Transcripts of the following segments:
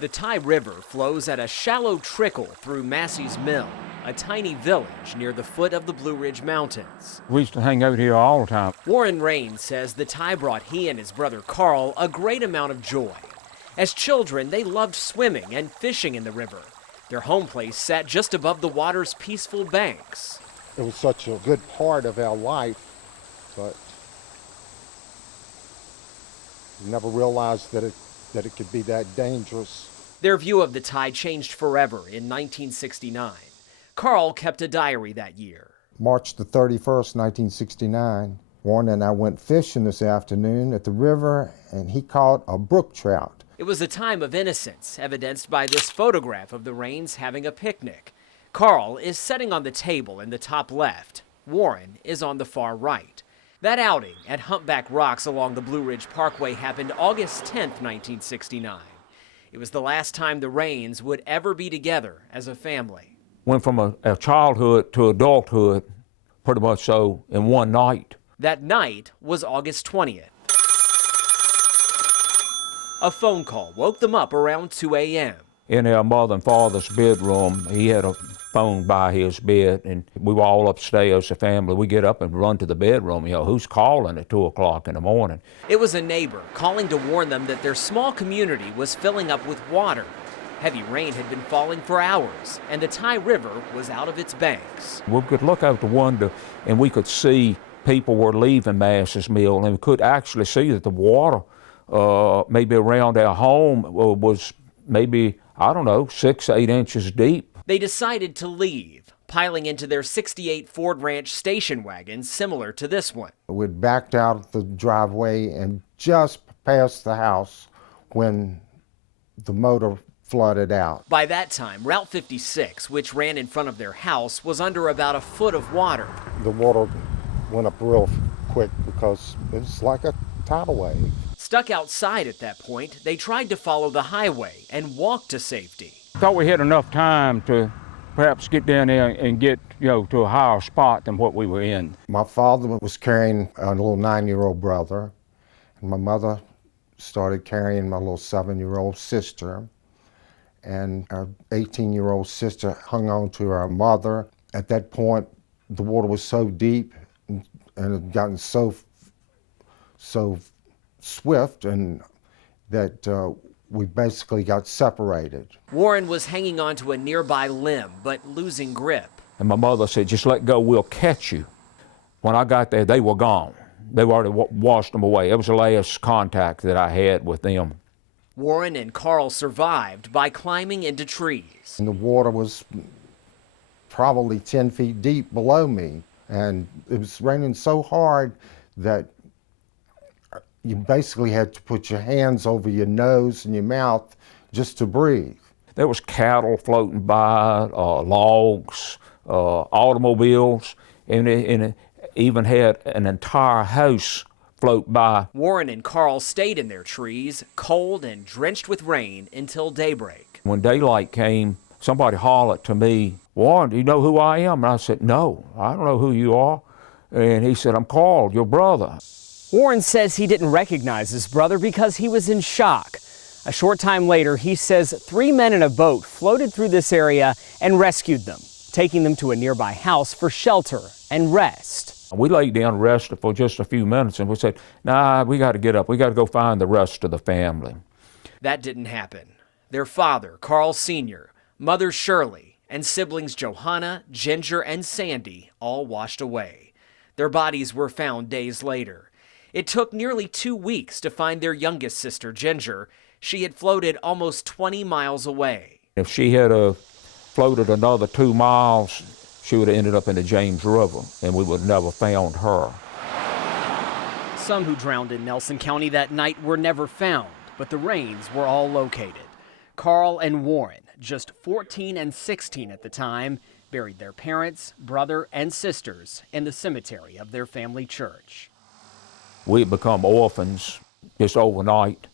The Ty River flows at a shallow trickle through Massey's Mill, a tiny village near the foot of the Blue Ridge Mountains. We used to hang out here all the time. Warren Raines says the Ty brought he and his brother Carl a great amount of joy. As children, they loved swimming and fishing in the river. Their home place sat just above the water's peaceful banks. It was such a good part of our life, but we never realized that it could be that dangerous. Their view of the Ty changed forever in 1969. Carl kept a diary that year. March the 31st, 1969, Warren and I went fishing this afternoon at the river, and he caught a brook trout. It was a time of innocence, evidenced by this photograph of the Raines having a picnic. Carl is sitting on the table in the top left. Warren is on the far right. That outing at Humpback Rocks along the Blue Ridge Parkway happened August 10th, 1969. It was the last time the Raines would ever be together as a family. Went from a childhood to adulthood, pretty much so, in one night. That night was August 20th. A phone call woke them up around 2 a.m. In our mother and father's bedroom, he had a phone by his bed, and we were all upstairs, the family. We get up and run to the bedroom. Who's calling at 2 o'clock in the morning? It was a neighbor calling to warn them that their small community was filling up with water. Heavy rain had been falling for hours, and the Ty River was out of its banks. We could look out the window, and we could see people were leaving Massey's Mill, and we could actually see that the water maybe around our home was maybe, 6 to 8 inches deep. They decided to leave, piling into their 68 Ford Ranch station wagon similar to this one. We'd backed out of the driveway and just passed the house when the motor flooded out. By that time, Route 56, which ran in front of their house, was under about a foot of water. The water went up real quick because it was like a tidal wave. Stuck outside at that point, they tried to follow the highway and walk to safety. Thought we had enough time to perhaps get down there and get, to a higher spot than what we were in. My father was carrying a little 9-year-old brother, and my mother started carrying my little 7-year-old sister, and our 18-year-old sister hung on to our mother. At that point, the water was so deep and it had gotten so swift, and that we basically got separated. Warren was hanging onto a nearby limb, but losing grip. And my mother said, just let go, we'll catch you. When I got there, they were gone. They already washed them away. It was the last contact that I had with them. Warren and Carl survived by climbing into trees. And the water was probably 10 feet deep below me, and it was raining so hard that you basically had to put your hands over your nose and your mouth just to breathe. There was cattle floating by, logs, automobiles, and it even had an entire house float by. Warren and Carl stayed in their trees, cold and drenched with rain, until daybreak. When daylight came, somebody hollered to me, "Warren, do you know who I am?" And I said, "No, I don't know who you are." And he said, "I'm Carl, your brother." Warren says he didn't recognize his brother because he was in shock. A short time later, he says 3 men in a boat floated through this area and rescued them, taking them to a nearby house for shelter and rest. We laid down and rested for just a few minutes, and we said, "Nah, we got to get up. We got to go find the rest of the family." That didn't happen. Their father, Carl Sr., mother Shirley, and siblings Johanna, Ginger, and Sandy all washed away. Their bodies were found days later. It took nearly 2 weeks to find their youngest sister, Ginger. She had floated almost 20 miles away. If she had floated another 2 miles, she would have ended up in the James River, and we would have never found her. Some who drowned in Nelson County that night were never found, but the Raines were all located. Carl and Warren, just 14 and 16 at the time, buried their parents, brother, and sisters in the cemetery of their family church. We had become orphans just overnight.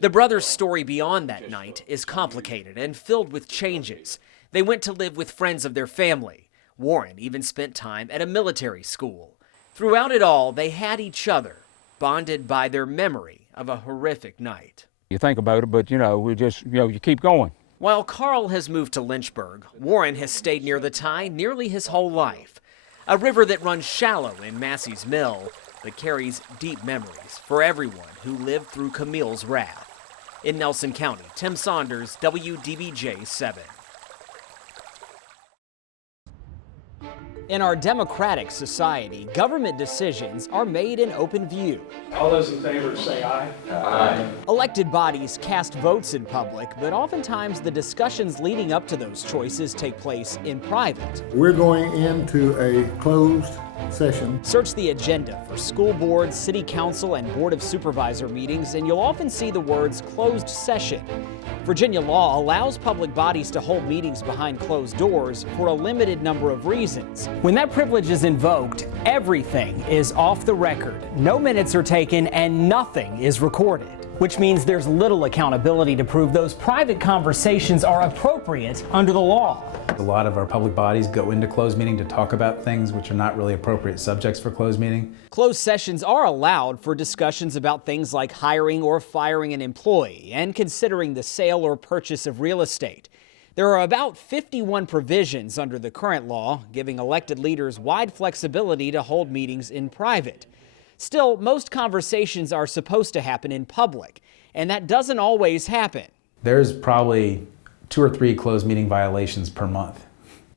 The brothers' story beyond that night is complicated and filled with changes. They went to live with friends of their family. Warren even spent time at a military school. Throughout it all, they had each other, bonded by their memory of a horrific night. You think about it, but we just, you keep going. While Carl has moved to Lynchburg, Warren has stayed near the Ty nearly his whole life. A river that runs shallow in Massey's Mill, but carries deep memories for everyone who lived through Camille's wrath. In Nelson County, Tim Saunders, WDBJ 7. In our democratic society, government decisions are made in open view. All those in favor say aye. Aye. Elected bodies cast votes in public, but oftentimes the discussions leading up to those choices take place in private. We're going into a closed session. Search the agenda for school board, city council, and board of supervisor meetings, and you'll often see the words closed session. Virginia law allows public bodies to hold meetings behind closed doors for a limited number of reasons. When that privilege is invoked, everything is off the record. No minutes are taken and nothing is recorded, which means there's little accountability to prove those private conversations are appropriate under the law. A lot of our public bodies go into closed meeting to talk about things which are not really appropriate subjects for closed meeting. Closed sessions are allowed for discussions about things like hiring or firing an employee and considering the sale or purchase of real estate. There are about 51 provisions under the current law, giving elected leaders wide flexibility to hold meetings in private. Still, most conversations are supposed to happen in public, and that doesn't always happen. There's probably 2 or 3 closed meeting violations per month.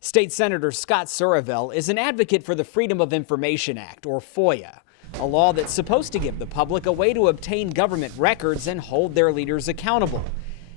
State Senator Scott Surreville is an advocate for the Freedom of Information Act, or FOIA, a law that's supposed to give the public a way to obtain government records and hold their leaders accountable.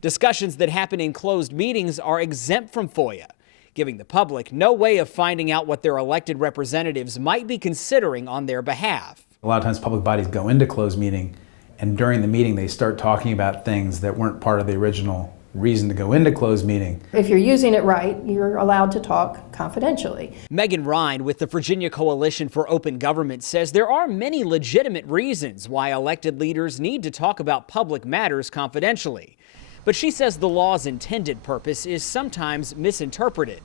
Discussions that happen in closed meetings are exempt from FOIA, giving the public no way of finding out what their elected representatives might be considering on their behalf. A lot of times public bodies go into closed meeting, and during the meeting they start talking about things that weren't part of the original reason to go into closed meeting. If you're using it right, you're allowed to talk confidentially. Megan Ryan with the Virginia Coalition for Open Government says there are many legitimate reasons why elected leaders need to talk about public matters confidentially. But she says the law's intended purpose is sometimes misinterpreted.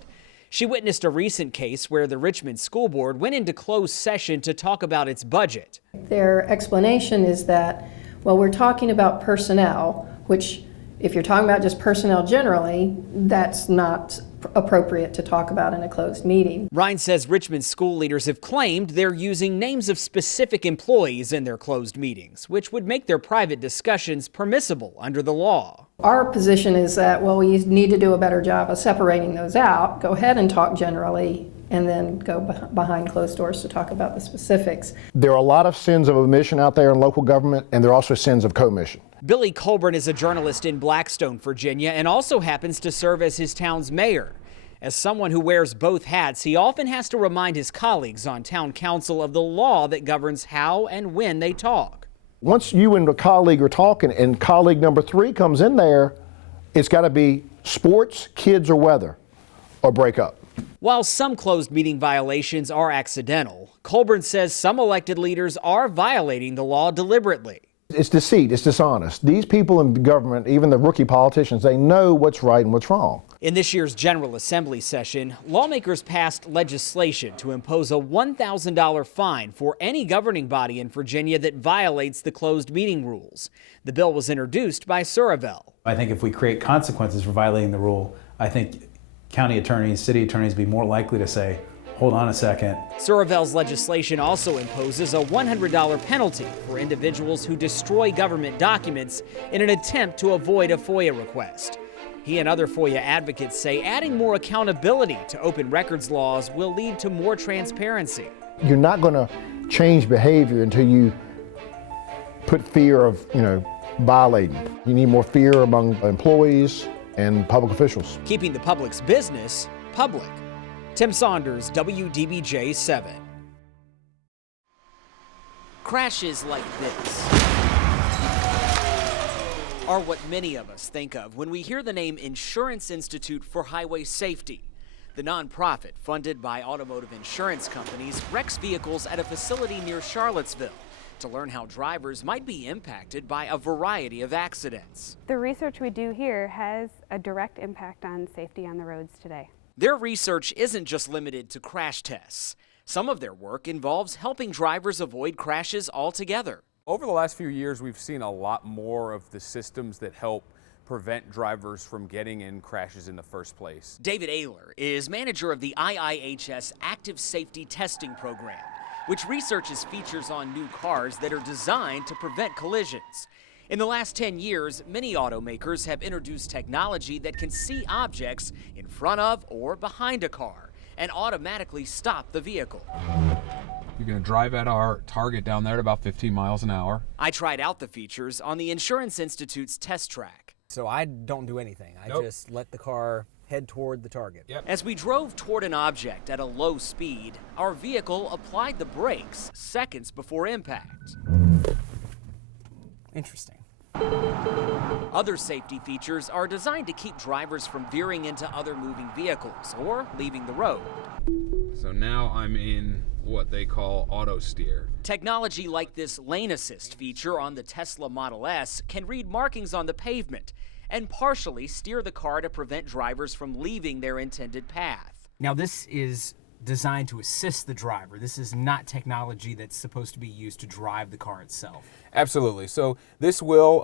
She witnessed a recent case where the Richmond School Board went into closed session to talk about its budget. Their explanation is that, well, we're talking about personnel, which if you're talking about just personnel generally, that's not appropriate to talk about in a closed meeting. Ryan says Richmond school leaders have claimed they're using names of specific employees in their closed meetings, which would make their private discussions permissible under the law. Our position is that, well, we need to do a better job of separating those out. Go ahead and talk generally, and then go behind closed doors to talk about the specifics. There are a lot of sins of omission out there in local government, and there are also sins of commission. Billy Colburn is a journalist in Blackstone, Virginia, and also happens to serve as his town's mayor. As someone who wears both hats, he often has to remind his colleagues on town council of the law that governs how and when they talk. Once you and a colleague are talking and colleague number 3 comes in there, it's got to be sports, kids, or weather, or break up. While some closed meeting violations are accidental, Colburn says some elected leaders are violating the law deliberately. It's deceit, it's dishonest. These people in government, even the rookie politicians, they know what's right and what's wrong. In this year's General Assembly session, lawmakers passed legislation to impose a $1,000 fine for any governing body in Virginia that violates the closed meeting rules. The bill was introduced by Surreville. I think if we create consequences for violating the rule, I think county attorneys, city attorneys be more likely to say, hold on a second. Surreville's legislation also imposes a $100 penalty for individuals who destroy government documents in an attempt to avoid a FOIA request. He and other FOIA advocates say adding more accountability to open records laws will lead to more transparency. You're not going to change behavior until you put fear of, violating. You need more fear among employees and public officials. Keeping the public's business public. Tim Saunders, WDBJ 7. Crashes like this are what many of us think of when we hear the name Insurance Institute for Highway Safety. The nonprofit, funded by automotive insurance companies, wrecks vehicles at a facility near Charlottesville to learn how drivers might be impacted by a variety of accidents. The research we do here has a direct impact on safety on the roads today. Their research isn't just limited to crash tests. Some of their work involves helping drivers avoid crashes altogether. Over the last few years, we've seen a lot more of the systems that help prevent drivers from getting in crashes in the first place. David Ayler is manager of the IIHS Active Safety Testing Program, which researches features on new cars that are designed to prevent collisions. In the last 10 years, many automakers have introduced technology that can see objects in front of or behind a car and automatically stop the vehicle. You're going to drive at our target down there at about 15 miles an hour. I tried out the features on the Insurance Institute's test track. So I don't do anything. I just let the car head toward the target. Yep. As we drove toward an object at a low speed, our vehicle applied the brakes seconds before impact. Interesting. Other safety features are designed to keep drivers from veering into other moving vehicles or leaving the road. So now I'm in what they call auto steer. Technology like this lane assist feature on the Tesla Model S can read markings on the pavement and partially steer the car to prevent drivers from leaving their intended path. Now this is designed to assist the driver. This is not technology that's supposed to be used to drive the car itself. Absolutely. So this will,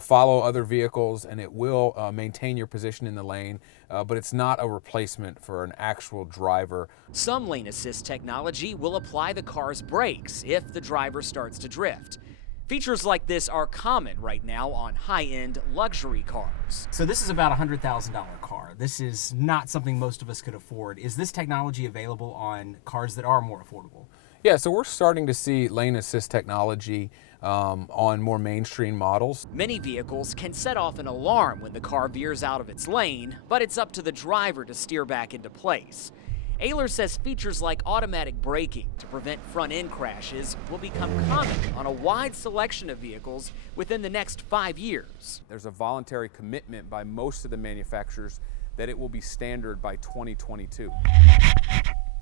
follow other vehicles, and it will maintain your position in the lane, but it's not a replacement for an actual driver. Some lane assist technology will apply the car's brakes if the driver starts to drift. Features like this are common right now on high-end luxury cars. So this is about a $100,000 car. This is not something most of us could afford. Is this technology available on cars that are more affordable? Yeah, so we're starting to see lane assist technology on more mainstream models. Many vehicles can set off an alarm when the car veers out of its lane, but it's up to the driver to steer back into place. Ayler says features like automatic braking to prevent front-end crashes will become common on a wide selection of vehicles within the next 5 years. There's a voluntary commitment by most of the manufacturers that it will be standard by 2022.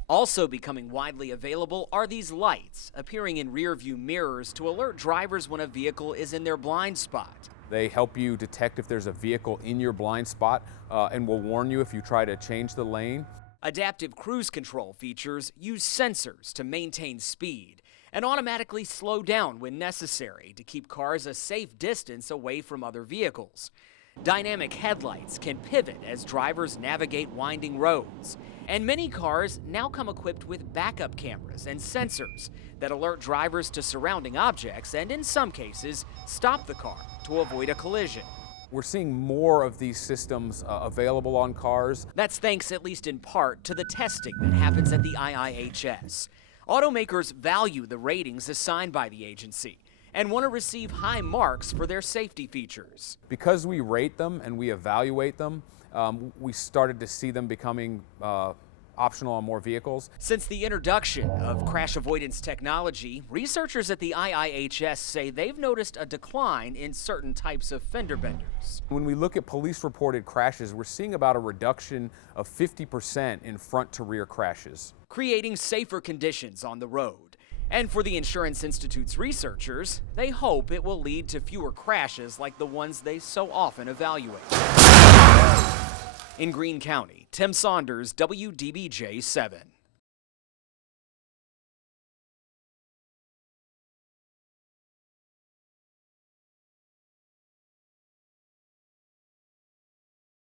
Also becoming widely available are these lights, appearing in rear-view mirrors to alert drivers when a vehicle is in their blind spot. They help you detect if there's a vehicle in your blind spot and will warn you if you try to change the lane. Adaptive cruise control features use sensors to maintain speed and automatically slow down when necessary to keep cars a safe distance away from other vehicles. Dynamic headlights can pivot as drivers navigate winding roads. And many cars now come equipped with backup cameras and sensors that alert drivers to surrounding objects and, in some cases, stop the car to avoid a collision. We're seeing more of these systems available on cars. That's thanks, at least in part, to the testing that happens at the IIHS. Automakers value the ratings assigned by the agency and want to receive high marks for their safety features. Because we rate them and we evaluate them, we started to see them becoming optional on more vehicles. Since the introduction of crash avoidance technology, researchers at the IIHS say they've noticed a decline in certain types of fender benders. When we look at police-reported crashes, we're seeing about a reduction of 50% in front-to-rear crashes, creating safer conditions on the road. And for the Insurance Institute's researchers, they hope it will lead to fewer crashes like the ones they so often evaluate. In Greene County, Tim Saunders, WDBJ 7.